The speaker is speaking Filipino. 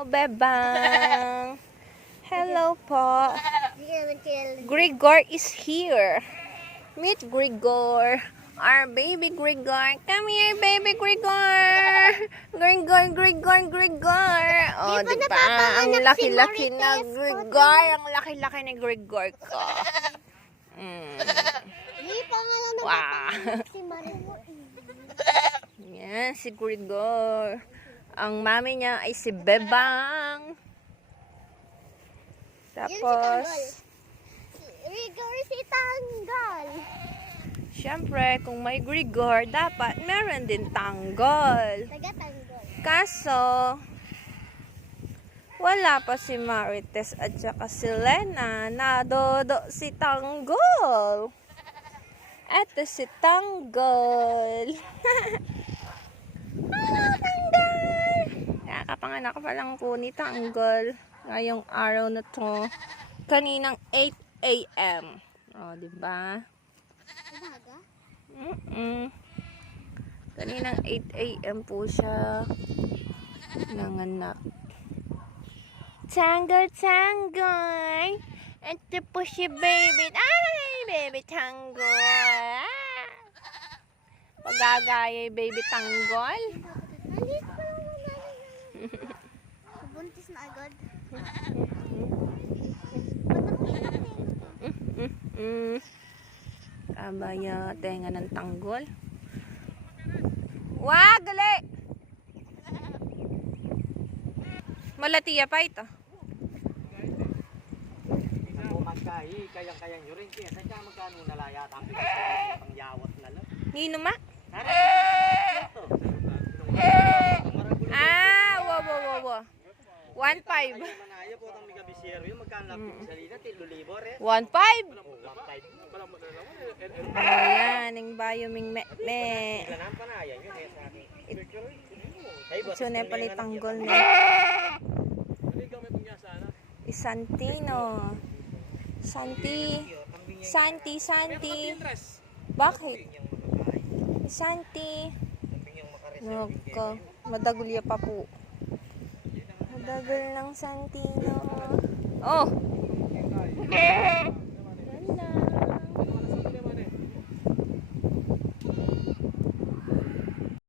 Hello, Bebang. Hello po. Grigor is here. Meet Grigor. Our baby Grigor. Come here, baby Grigor. Grigor. Oh, di ba? Ang laki-laki na Grigor. Ang laki-laki ni Grigor ko. Wow. Yan, si Grigor. Ang mami niya ay si Bebang. Tapos, Grigor si Tanggol. syempre, kung may Grigor, dapat meron din tanggol. Taga-Tanggol. Kaso, wala pa si Marites at saka si Lena. Nadodo si Tanggol. Eto si Tanggol. Tanggol! Nakakapanganak pa lang po ni Tanggol ngayong araw na to. Kaninang 8 a.m. O, diba? Umaga? Kaninang 8 a.m. po siya nanganak. Tanggol! Ito po si baby. Ay, baby Tanggol. Pagagaya baby Tanggol. Nandito pa lang. Buntis na agad. Kabaya tenga ng Tanggol. Wag, gali! Malatiya pa ito. Kayang-kayang nyo rin. Kaya saan ka magkano nalaya at ang pangyawat na lang. Nino ma? Wow. 1.5. Manaya po ang megabisero yung magkano lang sa lina. 1,000 1.5? 1.5. Ayan, yung bayoming me. Ilan ang panaya nyo kaya sa akin. Ito na pala Tanggol na. Isantino. Santi. Bakit? Santi. Noko. Madagulya pa po. Madagul ng Santino. Oh!